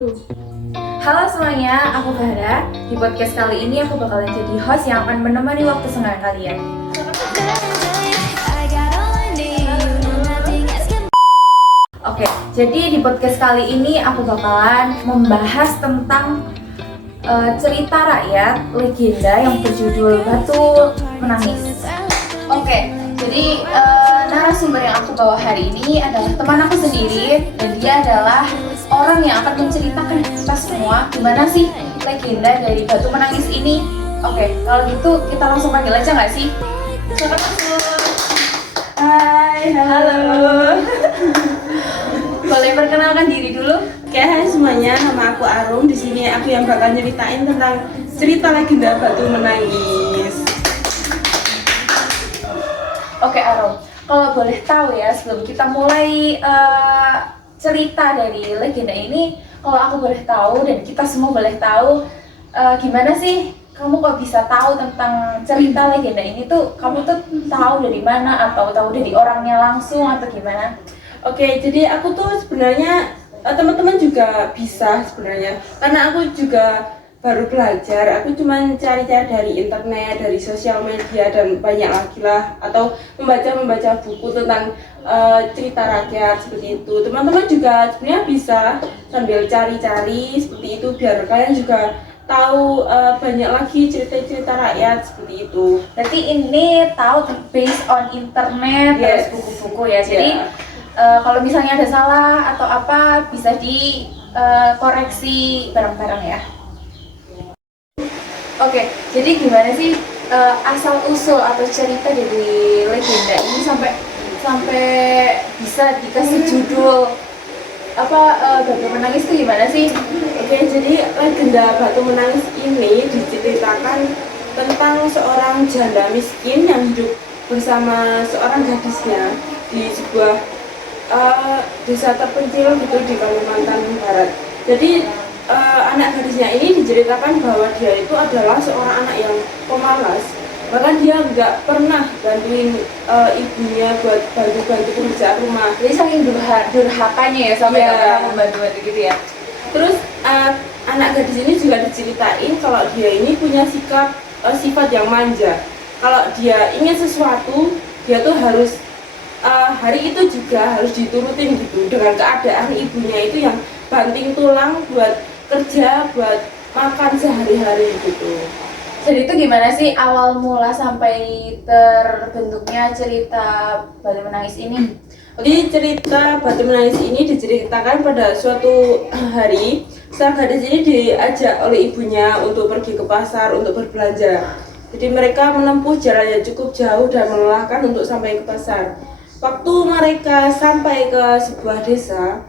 Halo semuanya, aku Farah. Di podcast kali ini aku bakalan jadi host yang akan menemani waktu senggang kalian. Oke, jadi di podcast kali ini aku bakalan membahas tentang cerita rakyat legenda yang berjudul Batu Menangis. Oke, jadi narasumber yang aku bawa hari ini adalah teman aku sendiri, dan dia adalah orang yang akan menceritakan kita semua gimana sih legenda dari Batu Menangis ini. Oke, kalau gitu kita langsung panggil aja nggak sih? Selamat masuk. Hai, Halo. Boleh perkenalkan diri dulu? Oke, hai semuanya, nama aku Arum. Di sini aku yang bakal nyeritain tentang cerita legenda Batu Menangis. Oke, Arum. Kalau boleh tahu ya, sebelum kita mulai cerita dari legenda ini, kalau aku boleh tahu dan kita semua boleh tahu, gimana sih kamu kok bisa tahu tentang cerita legenda ini tuh? Kamu tuh tahu dari mana, atau tahu dari orangnya langsung, atau gimana? Oke, jadi aku tuh sebenarnya teman-teman juga bisa sebenarnya, karena aku juga baru belajar. Aku cuma cari-cari dari internet, dari sosial media, dan banyak lagi lah, atau membaca buku tentang cerita rakyat seperti itu. Teman-teman juga sebenarnya bisa sambil cari-cari seperti itu, biar kalian juga tahu banyak lagi cerita-cerita rakyat seperti itu. Berarti ini tahu based on internet, Yes. terus buku-buku ya. Jadi Yeah. kalau misalnya ada salah atau apa, bisa dikoreksi bareng-bareng ya. Oke, jadi gimana sih asal usul atau cerita dari legenda ini sampai bisa dikasih judul Batu Menangis itu gimana sih? Oke, jadi legenda Batu Menangis ini diceritakan tentang seorang janda miskin yang hidup bersama seorang gadisnya di sebuah desa terpencil gitu di Kalimantan Barat. Jadi anak gadisnya ini diceritakan bahwa dia itu adalah seorang anak yang pemalas. Bahkan dia nggak pernah bantuin ibunya buat bantu-bantu pekerjaan rumah. Jadi saking durhakanya ya sampai Iya. nggak pernah membantu gitu ya. Terus anak gadis ini juga diceritain kalau dia ini punya sifat yang manja. Kalau dia ingin sesuatu, dia tuh harus hari itu juga harus diturutin gitu, dengan keadaan ibunya itu yang banting tulang buat kerja, buat makan sehari-hari gitu. Jadi itu gimana sih awal mula sampai terbentuknya cerita Batu Menangis ini? Di cerita Batu Menangis ini diceritakan pada suatu hari, sang gadis ini diajak oleh ibunya untuk pergi ke pasar untuk berbelanja. Jadi mereka menempuh jalan yang cukup jauh dan melelahkan untuk sampai ke pasar. Waktu mereka sampai ke sebuah desa,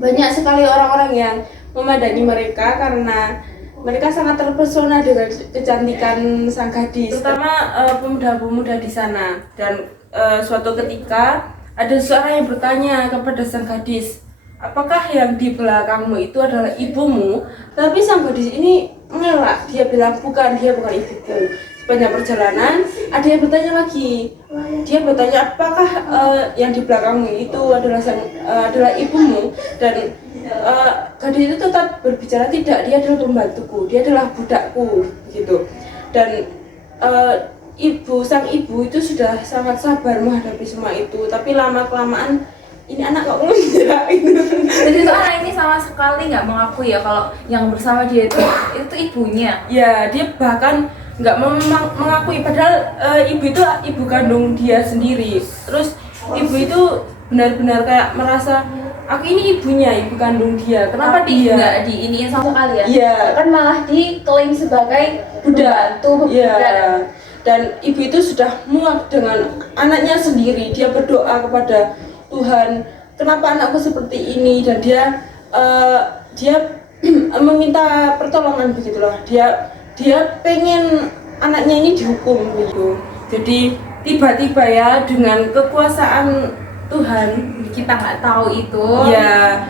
banyak sekali orang-orang yang memandangi mereka karena mereka sangat terpesona dengan kecantikan sang gadis, terutama pemuda-pemuda di sana. Dan suatu ketika ada seorang yang bertanya kepada sang gadis, apakah yang di belakangmu itu adalah ibumu? Tapi sang gadis ini mengelak, dia bilang dia bukan ibuku. Sepanjang perjalanan ada yang bertanya lagi, dia bertanya apakah yang di belakangmu itu adalah ibumu? Dan gadis itu tetap berbicara, tidak, dia adalah pembantuku, dia adalah budakku gitu. Dan sang ibu itu sudah sangat sabar menghadapi semua itu, tapi lama kelamaan ini anak kok ngelunjak gitu. Jadi itu anak ini sama sekali nggak mengakui ya kalau yang bersama dia itu ibunya. Ya, dia bahkan nggak mengakui, padahal ibu itu ibu kandung dia sendiri. Terus ibu itu benar-benar kayak merasa aku ini ibunya, ibu kandung dia. Kenapa Tapi dia nggak diiniin sama sekali ya? Iya. Kan malah diklaim sebagai pembantu. Iya. Dan ibu itu sudah muak dengan anaknya sendiri. Dia berdoa kepada Tuhan, kenapa anakku seperti ini? Dan dia meminta pertolongan begitulah. Dia pengen anaknya ini dihukum gitu. Jadi tiba-tiba ya, dengan kekuasaan Tuhan, Kita nggak tahu itu. ya,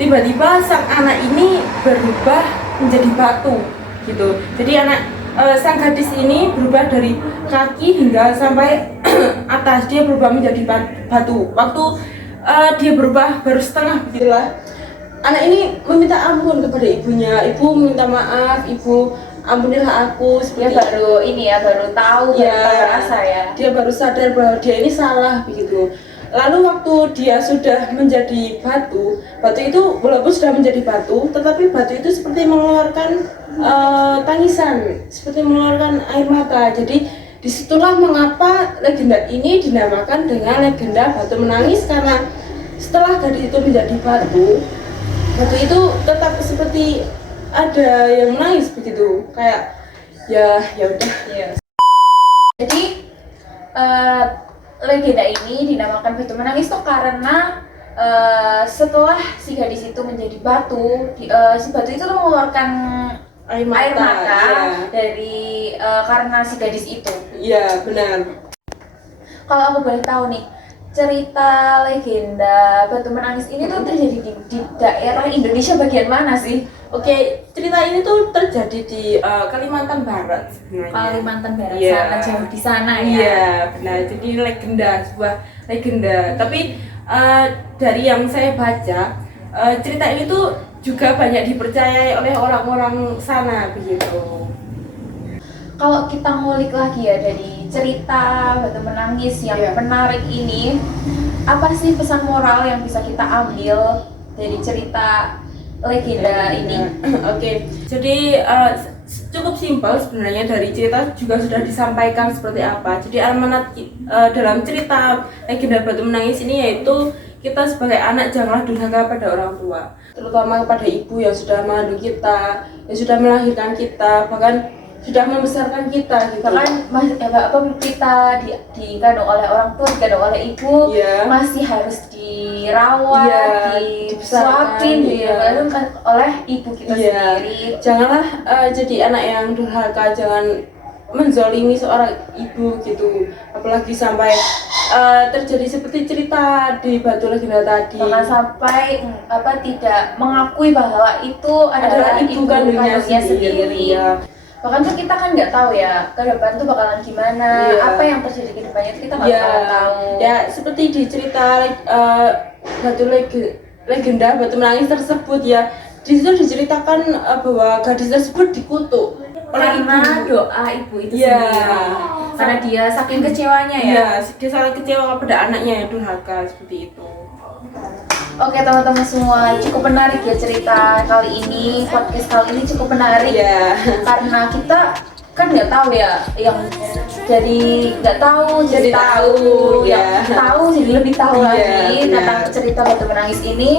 tiba-tiba sang anak ini berubah menjadi batu gitu. Jadi sang gadis ini berubah dari kaki hingga sampai atas, dia berubah menjadi batu. Waktu dia berubah baru setengah begitulah, anak ini meminta ampun kepada ibunya, ibu minta maaf, ibu ampunilah aku, Dia seperti baru ini ya, baru tahu, baru Ya. tahu rasa ya. dia baru sadar bahwa dia ini salah begitu. Lalu waktu dia sudah menjadi batu, batu itu walaupun sudah menjadi batu, tetapi batu itu seperti mengeluarkan tangisan, seperti mengeluarkan air mata. Jadi disitulah mengapa legenda ini dinamakan dengan legenda batu menangis, karena setelah gadis itu menjadi batu, batu itu tetap seperti ada yang menangis begitu, kayak ya udah. Iya. Jadi legenda ini dinamakan batu menangis tuh karena setelah si gadis itu menjadi batu, si batu itu tuh mengeluarkan air mata ya. dari karena si gadis itu. Iya, benar. Kalau aku boleh tahu nih, cerita legenda batu menangis ini tuh terjadi di daerah Indonesia bagian mana sih? Oke, cerita ini tuh terjadi di Kalimantan Barat sebenarnya. Kalimantan Barat Iya. sana, jauh di sana ya. Iya, benar. Jadi legenda, sebuah legenda. Tapi dari yang saya baca, cerita ini tuh juga banyak dipercayai oleh orang-orang sana begitu. Kalau kita ngulik lagi ya dari cerita batu menangis yang Iya. menarik ini, apa sih pesan moral yang bisa kita ambil dari cerita legenda ini? Oke, jadi cukup simpel sebenarnya, dari cerita juga sudah disampaikan seperti apa. Jadi amanat dalam cerita legenda batu menangis ini yaitu kita sebagai anak janganlah durhaka pada orang tua, terutama kepada ibu yang sudah mengandung kita, yang sudah melahirkan kita, bahkan sudah membesarkan kita gitu. Bahkan kita dikandung oleh orang tua, dikandung oleh ibu, Iya. masih harus dirawat, Iya, disuapin, dibesarkan, dibesarkan oleh ibu kita Iya. sendiri. Janganlah jadi anak yang durhaka, jangan menzolimi seorang ibu gitu, apalagi sampai terjadi seperti cerita di batu legenda tadi. Jangan sampai tidak mengakui bahwa itu adalah ibu kandungnya kandungnya sendiri. Ya. Bahkan tuh kita kan nggak tahu ya ke depan tuh bakalan gimana, Iya. apa yang terjadi ke depannya itu kita nggak Ya, bakalan tahu. ya seperti di cerita legenda batu menangis tersebut ya. Di situ diceritakan bahwa gadis tersebut dikutuk oleh Karena ibu. doa ibu itu Iya. sendiri. Karena dia saking kecewanya ya. Iya, dia sangat kecewa pada anaknya yang durhaka seperti itu. Oke teman-teman semua, cukup menarik ya cerita kali ini, podcast kali ini cukup menarik. Iya. Karena kita kan nggak tahu ya, yang dari nggak tahu jadi Jadi tahu, tahu, yang ya. tahu jadi lebih tahu Iya, lagi benar. tentang cerita batu menangis ini.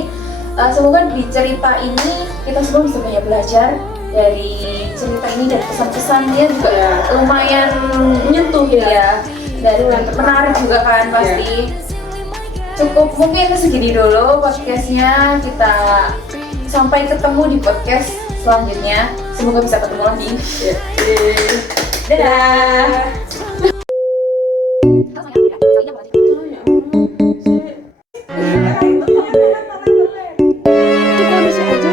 Semoga di cerita ini kita semua bisa banyak belajar dari cerita ini, dan pesan-pesannya juga Iya. lumayan Menyentuh ya. dan menarik juga kan pasti. Cukup mungkin segini dulu podcastnya, kita sampai ketemu di podcast selanjutnya, semoga bisa ketemu lagi. Ya. Dadah. Itu kondisi aja.